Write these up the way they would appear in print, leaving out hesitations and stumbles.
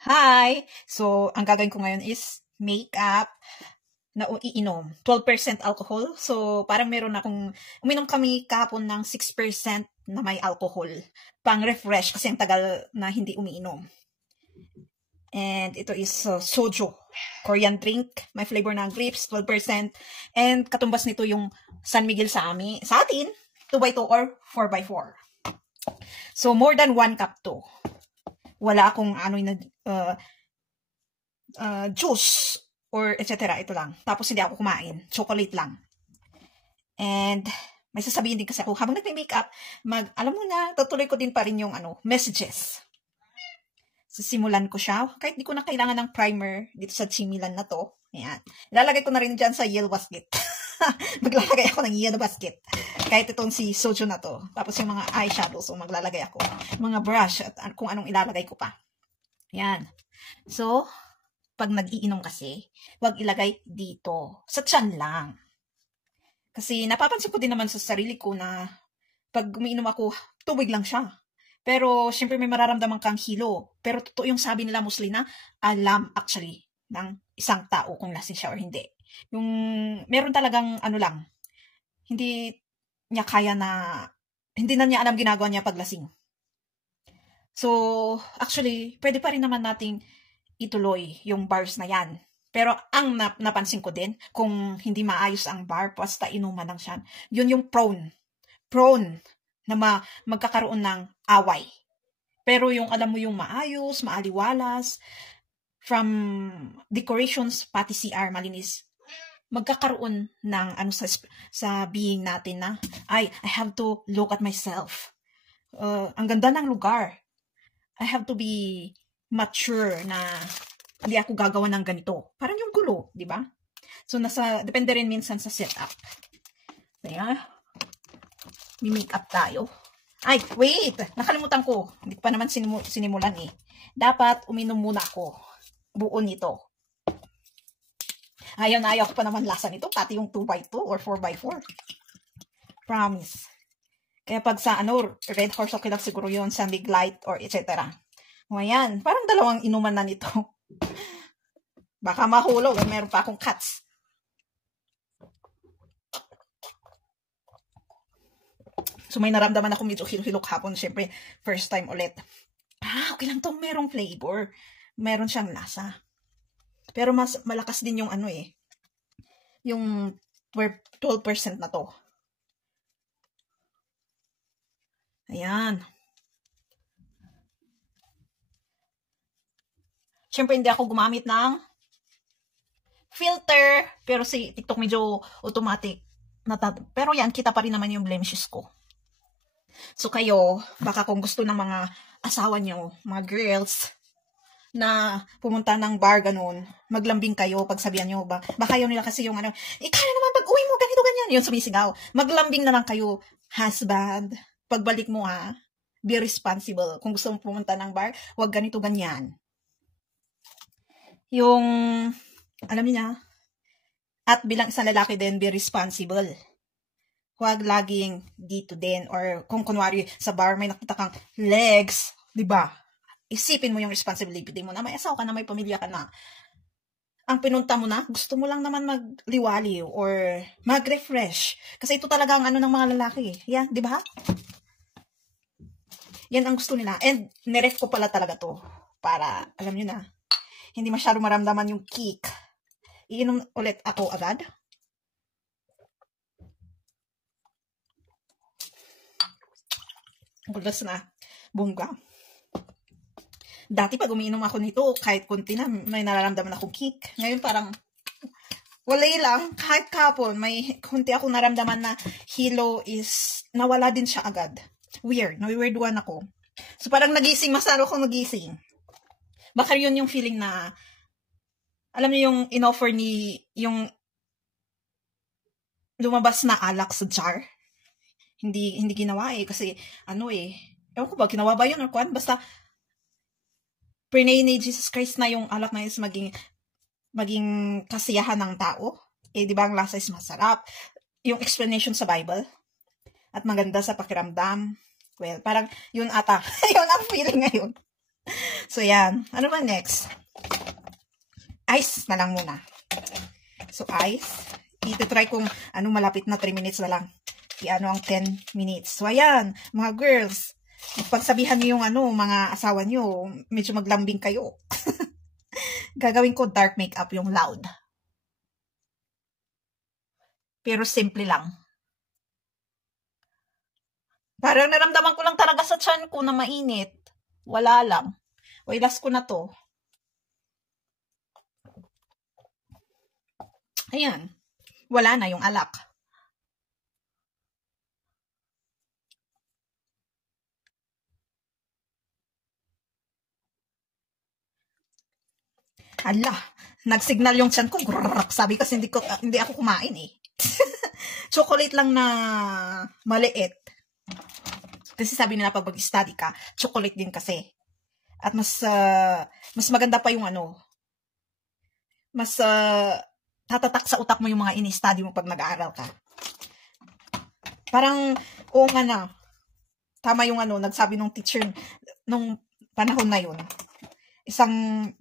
Hi! So, ang gagawin ko ngayon is makeup na iinom. 12% alcohol. So, parang meron akong, uminom kami kahapon ng 6% na may alcohol. Pang-refresh kasi ang tagal na hindi umiinom. And ito is soju. Korean drink. May flavor ng grapes, 12%. And katumbas nito yung San Miguel sa atin, 2x2 or 4x4. So, more than 1 cup to. Wala akong juice or etc. Ito lang. Tapos hindi ako kumain. Chocolate lang. And may sasabihin din kasi ako, habang nagme-makeup, alam mo na, tutuloy ko din pa rin yung messages. Sisimulan ko siya. Kahit di ko na kailangan ng primer dito sa chimilan na to. Ayan. Ilalagay ko na rin dyan sa yellow basket. Maglalagay ako ng yellow basket. Kahit itong si soju na to. Tapos yung mga eyeshadows, so maglalagay ako. Mga brush at kung anong ilalagay ko pa. Ayan. So, pag nag-iinom kasi, wag ilagay dito. Sa tiyan lang. Kasi napapansin ko din naman sa sarili ko na pag umiinom ako, tubig lang siya. Pero, syempre may mararamdaman kang hilo. Pero totoo yung sabi nila mostly na alam actually ng isang tao kung lasing siya or hindi. Yung, meron talagang lang, hindi niya kaya na, hindi na niya alam ginagawa niya pag lasing. So, actually, pwede pa rin naman nating ituloy yung bars na yan. Pero ang napansin ko din, kung hindi maayos ang bar, basta inuman lang siya, yun yung prone na magkakaroon ng away. Pero yung alam mo yung maayos, maaliwalas, from decorations, pati CR, malinis, magkakaroon ng sa being natin na, I have to look at myself. Ang ganda ng lugar. I have to be mature na hindi ako gagawa ng ganito. Parang yung gulo, di ba? So, depende rin minsan sa setup. Kaya, may-makeup tayo. Ay, wait! Nakalimutan ko. Hindi ko pa naman sinimulan eh. Dapat uminom muna ako. Buo nito. Ayaw ko pa naman lasa nito. Pati yung 2x2 or 4x4. Promise. Kaya pag sa Red Horse, okay lang siguro yun. Sa Big Light or etc. O ayan. Parang dalawang inuman na nito. Baka mahulog. Meron pa akong cuts. So, may naramdaman ako medyo hilo-hilok hapon. Siyempre, first time ulit. Okay lang to. Merong flavor. Meron siyang lasa. Pero mas malakas din yung yung 12% na to. Ayan. Siyempre, hindi ako gumamit ng filter. Pero si TikTok medyo automatic. Pero yan, kita pa rin naman yung blemishes ko. So kayo, baka kung gusto ng mga asawa nyo, mga girls, na pumunta ng bar ganun, maglambing kayo, pagsabihan nyo, baka yun nila kasi yung kaya naman pag uwi mo, ganito, ganyan, yun sumisigaw. Maglambing na lang kayo, husband, pagbalik mo be responsible. Kung gusto mong pumunta ng bar, wag ganito, ganyan. Yung, alam niya, at bilang isang lalaki din, be responsible. Huwag laging dito din, or kung kunwari sa bar may nakita kang legs, di ba? Isipin mo yung responsibility mo na may asawa ka na, may pamilya ka na. Ang pinunta mo na, gusto mo lang naman magliwaliw or mag-refresh. Kasi ito talaga ang ng mga lalaki. Yan, di ba? Yan ang gusto nila. And niref ko pala talaga to. Para, alam nyo na, hindi masyado maramdaman yung kick. Iinom ulit ako agad. Gulas na. Bongga. Dati pag umiinom ako nito, kahit kunti na, may nararamdaman akong kick. Ngayon parang, walay lang. Kahit kapon, may kunti akong naramdaman na hilo is, nawala din siya agad. Weird. Nawi-weirduan ako. So parang nagising, masaro akong nagising. Baka yun yung feeling na, alam niyo yung in-offer ni, yung lumabas na alak sa jar. Hindi ginawa kasi ewan ko ba, ginawa ba yun or kwan? Basta, prinay ni Jesus Christ na yung alak na is maging kasiyahan ng tao. Di ba ang lasa is masarap? Yung explanation sa Bible. At maganda sa pakiramdam. Well, parang yun ata. Yun ang feeling ngayon. So, yan. Ano ba next? Ice na lang muna. So, ice. Ito-try kung ano, malapit na 3 minutes na lang. I-ano ang 10 minutes. So, ayan, mga girls. Pagsabihan niyo yung ano, mga asawa niyo, medyo maglambing kayo. Gagawin ko dark makeup, yung loud. Pero simple lang. Parang naramdaman ko lang talaga sa tiyan ko na mainit. Wala lang. Uy, last ko na to. Ayan. Wala na yung alak. Ala, nagsignal yung tiyan ko. Grrrr, sabi kasi hindi ako kumain eh. Chocolate lang na maliit. Kasi sabi nila pag mag-study ka, chocolate din kasi. At mas maganda pa yung ano, mas tatatak sa utak mo yung mga ini-study mo pag nag-aaral ka. Parang, oo nga na, tama yung ano, nagsabi nung teacher nung panahon na yun. Isang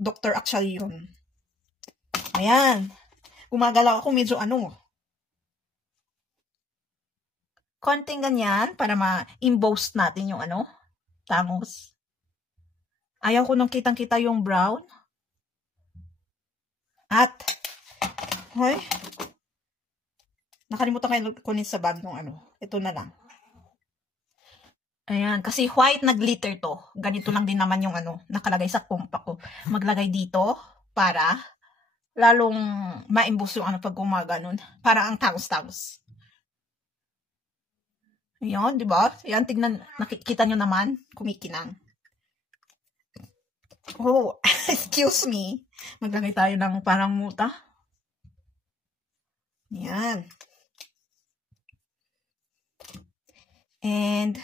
doctor actually yun. Ayan. Gumagalaw ako medyo ano. Konting ganyan para ma-emboss natin yung ano, tangos. Ayaw ko nung kitang-kita yung brown. At, hoy, nakalimutan kayo kunin sa bag ng ano. Ito na lang. Ayan, kasi white na glitter to. Ganito lang din naman yung ano, nakalagay sa compact ko. Maglagay dito para lalong ma-emboss yung ano pag gumaganon. Para ang tangos-tangos. Ayan, di ba? Ayan, tignan, nakikita nyo naman, kumikinang. Oh, excuse me. Maglagay tayo ng parang muta. Ayan. And,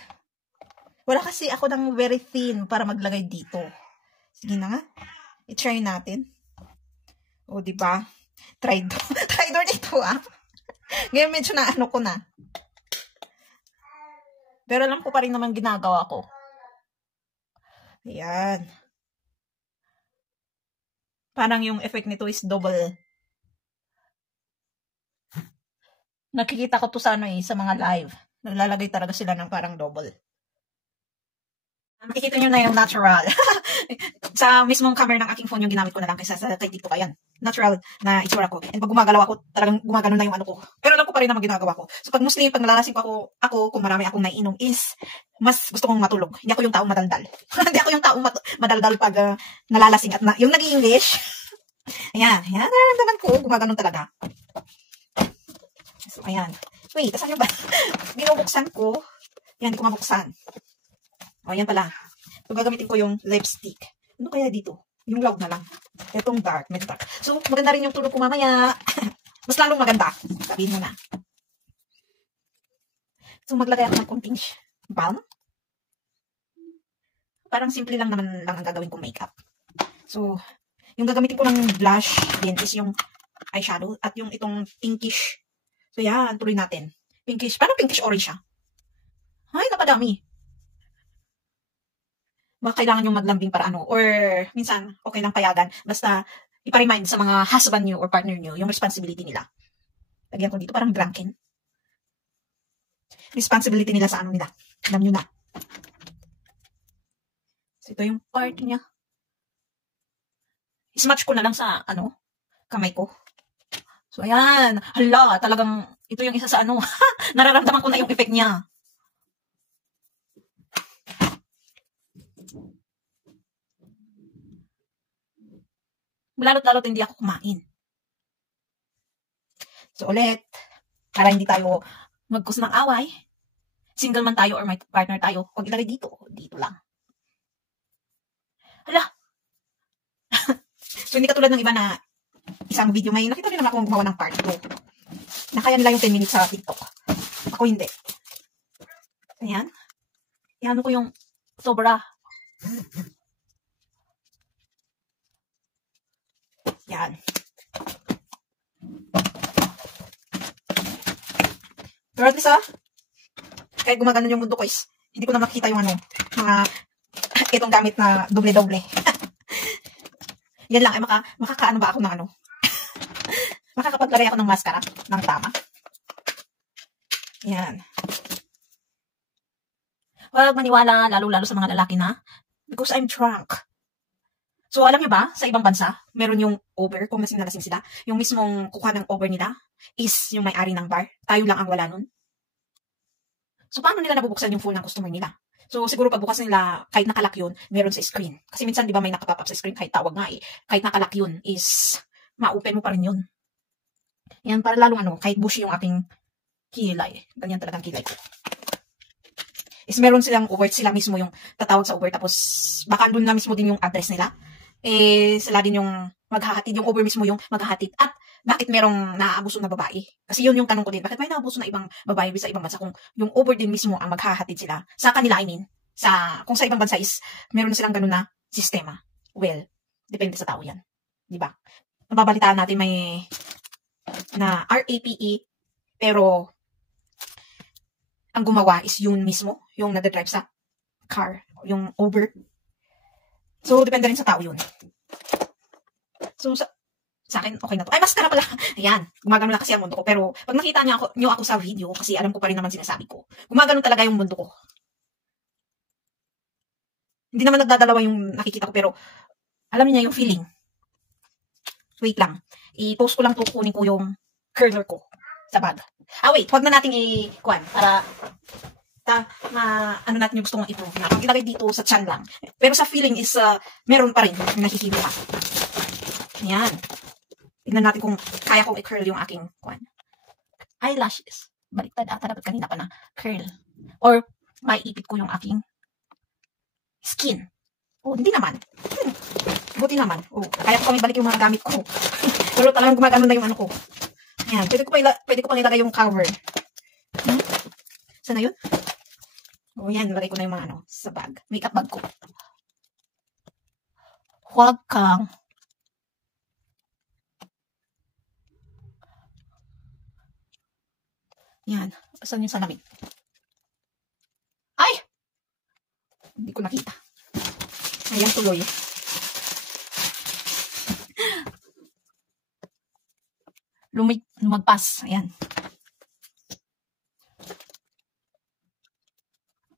wala kasi ako ng very thin para maglagay dito. Sige na nga. I-try natin. O, di ba? Try-door dito, ah. Ngayon medyo na ano ko na. Pero alam ko pa rin naman ginagawa ko. Ayan. Parang yung effect nito is double. Nakikita ko to sa ano eh, sa mga live. Naglalagay talaga sila ng parang double. Makikita nyo na yung natural. Sa mismong camera ng aking phone yung ginamit ko na lang kaysa sa kay TikTok. Ayan. Natural na itsura ko. And pag gumagalaw ako, talagang gumagano na yung ano ko. Pero alam ko pa rin naman ginagawa ko. So pag Muslim, pag nalalasing ako kung marami akong naiinom is, mas gusto kong matulog. Hindi ako yung taong madaldal. Hindi ako yung taong madaldal pag nalalasing at yung nag-English. Ayan. Ayan. Naman ko. Gumagano talaga. So ayan. Wait, saan yung ba? Binubuksan ko. Yan, hindi ko mabuksan. O, yan pala. So, gagamitin ko yung lipstick. Ano kaya dito? Yung loud na lang. Itong dark, medyo dark. So, maganda rin yung tulog ko mamaya. Mas lalong maganda. Sabihin mo na. So, maglagay ako ng konting balm. Parang simple lang naman lang ang gagawin kong makeup. So, yung gagamitin ko ng blush din is yung eyeshadow at yung itong pinkish. So, yan. Tuloy natin. Pinkish. Parang pinkish orange siya. Ay, napadami. Baka kailangan yung maglambing para ano. Or, minsan, okay lang payagan. Basta, iparemind sa mga husband nyo or partner nyo yung responsibility nila. Lagyan ko dito, parang drunken. Responsibility nila sa ano nila. Alam nyo na. So, ito yung part niya. Ismatch ko na lang sa, ano, kamay ko. So, ayan. Hala, talagang, ito yung isa sa ano. Nararamdaman ko na yung effect niya. Lalo't-lalo't hindi ako kumain. So, ulit, para hindi tayo mag-cause ng away, single man tayo or may partner tayo, huwag ilagay dito. Dito lang. Hala! So, hindi katulad ng iba na isang video, may nakita rin naman akong gumawa ng part 2. Nakaya nila yung 10 minutes sa TikTok. Ako hindi. Ayan. Iano ko yung sobra. Yan. Pero at least kahit gumagano yung mundo ko is, hindi ko na makita yung ano, mga malaki itong gamit na doble-doble. Yan lang, ay makakaano ba ako ng ano? Makakapaglagay ako ng mascara ng tama. Yan. Huwag maniwala, lalo-lalo sa mga lalaki na, because I'm drunk. So, alam nyo ba, sa ibang bansa, meron yung over, kung lasing na lasing sila, yung mismong kukuha ng over nila is yung may-ari ng bar. Tayo lang ang wala nun. So, paano nila nabubuksan yung phone ng customer nila? So, siguro pagbukas nila, kahit nakalak yun, meron sa screen. Kasi minsan, di ba may nakapop up sa screen, kahit tawag nga eh. Kahit nakalak yun, is ma-open mo pa rin yun. Yan, para lalong ano, kahit bushy yung aking kilay. Ganyan talagang kilay ko. Is meron silang Uber, sila mismo yung tatawag sa Uber, tapos baka doon na mismo din yung address nila. Eh, sila din yung maghahatid, yung Uber mismo yung maghahatid. At bakit merong naaabuso na babae? Kasi yun yung tanong ko din, bakit may naabuso na ibang babae sa ibang bansa kung yung Uber din mismo ang maghahatid sila? Sa kanila, I mean, kung sa ibang bansa is meron na silang ganun na sistema. Well, depende sa tao yan. Diba? Nababalitaan natin may na RAPE, pero ang gumawa is yun mismo, yung nagdadrive sa car, yung Uber. So, depende rin sa tao yun. So, sa akin, okay na to. Ay, maskara pala. Ayan, gumagano na kasi ang mundo ko. Pero, pag nakita nyo ako sa video, kasi alam ko pa rin naman sinasabi ko, gumagano talaga yung mundo ko. Hindi naman nagdadalawa yung nakikita ko, pero, alam niyo yung feeling. Wait lang. I-post ko lang to, kunin ko yung curler ko sa bag. Wait, huwag na nating i-kuhan para ano natin yung gusto mong i-prove na. Pag ilagay dito sa chan lang. Pero sa feeling is, meron pa rin yung nakikita pa. Ayan. Tignan natin kung kaya kong i-curl yung aking eyelashes. Baliktad ata, dapat kanina pa na curl. Or, maiipit ko yung aking skin. Oh, hindi naman. Buti naman. Oh, kaya ko kami balik yung mga gamit ko. Pero talagang gumagano na yung ano ko. Ayan, pwede ko pang ilagay yung cover. Sana yun? O yan, nilagay ko na yung mga ano, sa bag. Makeup bag ko. Huwag kang yan. Saan yung salamin? Ay! Hindi ko nakita. Ayan, tuloy. Lumagpas. Ayan.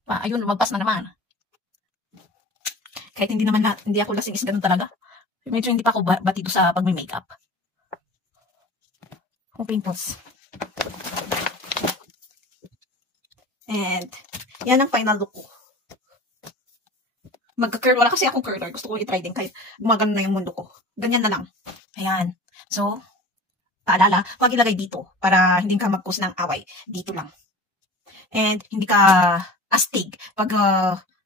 Ayun, lumagpas na naman. Kahit hindi ako lasing is ganun talaga. Medyo hindi pa ako batido sa pag-makeup. Kung pimples. And, yan ang final look ko. Magka-curl. Wala kasi akong curler. Gusto ko i-try din kahit gumagano na yung mundo ko. Ganyan na lang. Ayan. So, paalala, huwag ilagay dito para hindi ka mag-cause ng away. Dito lang. And, hindi ka astig pag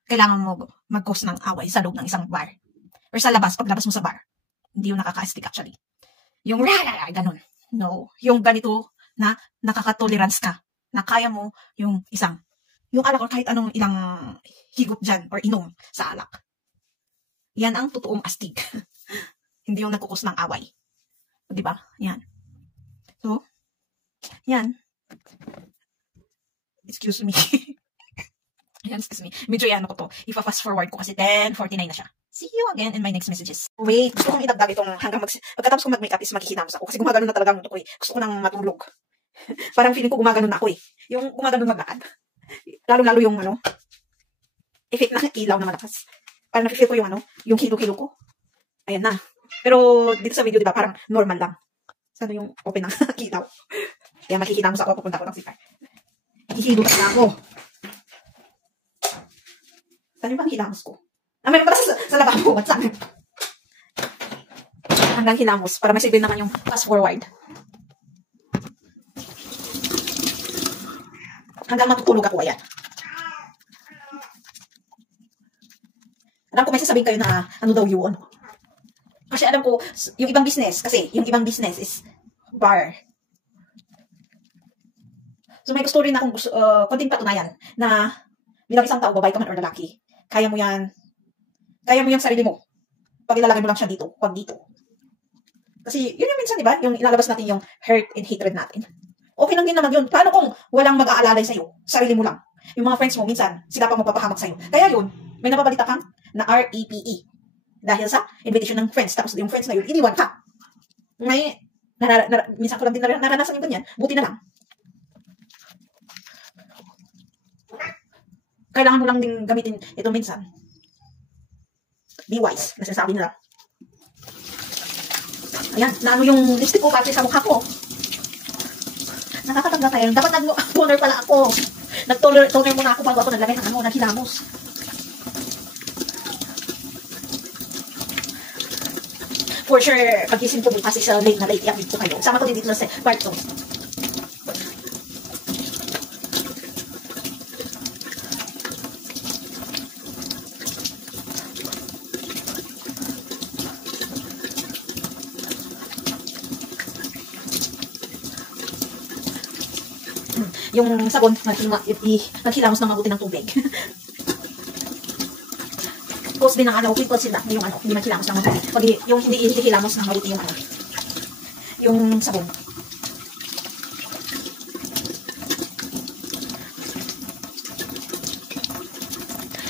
kailangan mo mag-cause ng away sa loob ng isang bar. Or sa labas, paglabas mo sa bar. Hindi yung nakaka-astig actually. Yung ganun. No. Yung ganito na nakaka-tolerance ka. Na kaya mo yung alak or kahit anong ilang higop dyan or inom sa alak. Yan ang totoong astig. Hindi yung nagkukos ng away. Diba? Yan. So, yan. Excuse me. Yan, excuse me. Medyo yan ako to. Ipa-fast forward ko kasi 10:49 na siya. See you again in my next messages. Wait, gusto kong idagdag itong hanggang pagkatapos ko mag-makeup is magkikinamos ako. Kasi gumagano na talaga ang mundo ko eh. Gusto ko nang matulog. Parang feeling ko gumagano na ako eh. Yung gumagano maglakad. Lalo-lalo yung effect ng ilaw na malakas. Parang nafe-feel ko yung hilo-hilo ko. Ayan na. Pero dito sa video, diba, parang normal lang. Sana yung open ng ilaw. Kaya makikinamos ako, pupunta ko ng CR. Hihilo na ako. Saan yung pang hilamos ko? Meron pala sa lababo. What's up? Hanggang hilamos. Para may sabihin naman yung fast forward. Hanggang matutulog ako. Ayan. Alam ko may sasabihin kayo na ano daw yun. Kasi alam ko, yung ibang business is bar. So may gusto rin akong konting patunayan na bilang isang tao, babae ka man or lalaki, kaya mo yan sarili mo. Pag ilalagay mo lang siya dito, pag dito. Kasi yun yung minsan, di ba? Yung ilalabas natin yung hurt and hatred natin. Okay lang din naman yun. Paano kung walang mag-aalalay sa'yo? Sarili mo lang. Yung mga friends mo, minsan, sila pa magpapahamak sa'yo. Kaya yun, may nababalita kang na REPE. Dahil sa invitation ng friends. Tapos yung friends na yun, iniwan ka. May, minsan ko lang din naranasan yung ganyan. Buti na lang. Kailangan mo lang din gamitin ito minsan. Be wise. Nasasabi nila. Ayan, naano yung lipstick ko pati sa mukha ko. Nakakatagda tayo. Dapat nag-toner pala ako. Nag-toner muna ako bago ako naglagay ng naghilamos. For sure, pag-isip ko bukas isa late na late, i-update ko kayo. Sama ko din dito sa part 2. Yung sabon, naghilamos ng mabuti ng tubig. Post din ng quick sila, yung hindi maghilamos ng mabuti. Pag yung hindi hilamos ng mabuti yung sabon.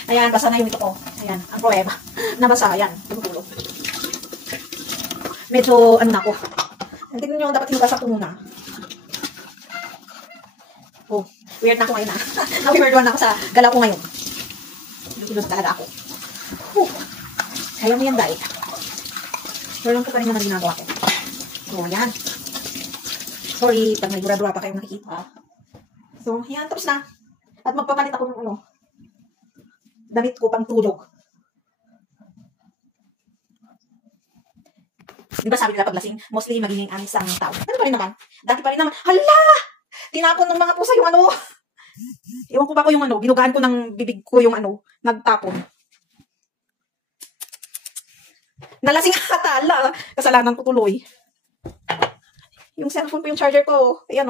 Ayan, basa na yung ito ko. Ayan, ang problema. Nabasa, ayan, tumutulog. Medyo, na ako. Tingnan nyo, dapat hinubasa ko muna. Oh, weird na ako ngayon na-weird one ako sa galaw ko ngayon. Kilos talaga ako. Kaya mo yan, guys. Pero lang ko pa rin naman ginagawa ko. So, yan. Sorry, pag may dura-dura pa kayong nakikita. So, yan. Tapos na. At magpapalit ako ng damit ko pang tulog. Diba sabi nila paglasing, mostly magiging anis ang tao. Ano pa rin naman? Dati pa rin naman, hala! Tinapon ng mga pusa yung Ewan ko ba ko yung binugahan ko ng bibig ko yung nagtapon. Nalasing ata, ala. Kasalanan ko tuloy. Yung cellphone ko, yung charger ko, ayan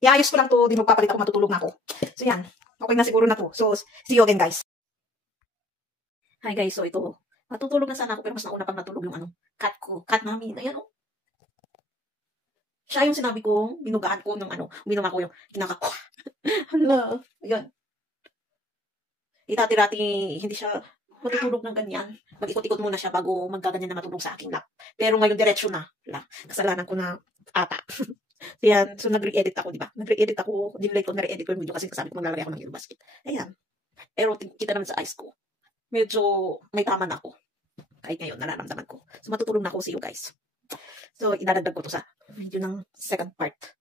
iayos ko lang to, di magpapalit ako, matutulog na ako. So yan, okay na siguro na to. So, see you again guys. Hi guys, so ito, matutulog na sana ako, pero mas nauna pang natulog yung cat ko, cat namin, ayan Siya yung sinabi kong binugaan ko ng uminom ako yung kinakakwa. Hala, ayan. Itati-rati, hindi siya matutulog ng ganyan. Mag-ikot-ikot muna siya bago magkaganyan na matulog sa aking lap. Pero ngayon, diretso na. Kasalanan ko na ata. Ayan, so nag-re-edit ako, di ba? Nag-re-edit ako, dinlay ko, nare-edit ko yung video kasi sabi ko maglalagay ako ng yellow basket. Ayan. Pero kita naman sa eyes ko, medyo may tama na ako. Kahit ngayon, nararamdaman ko. So matutulog na ako. See you guys. So, idadagdag ko to sa video ng second part.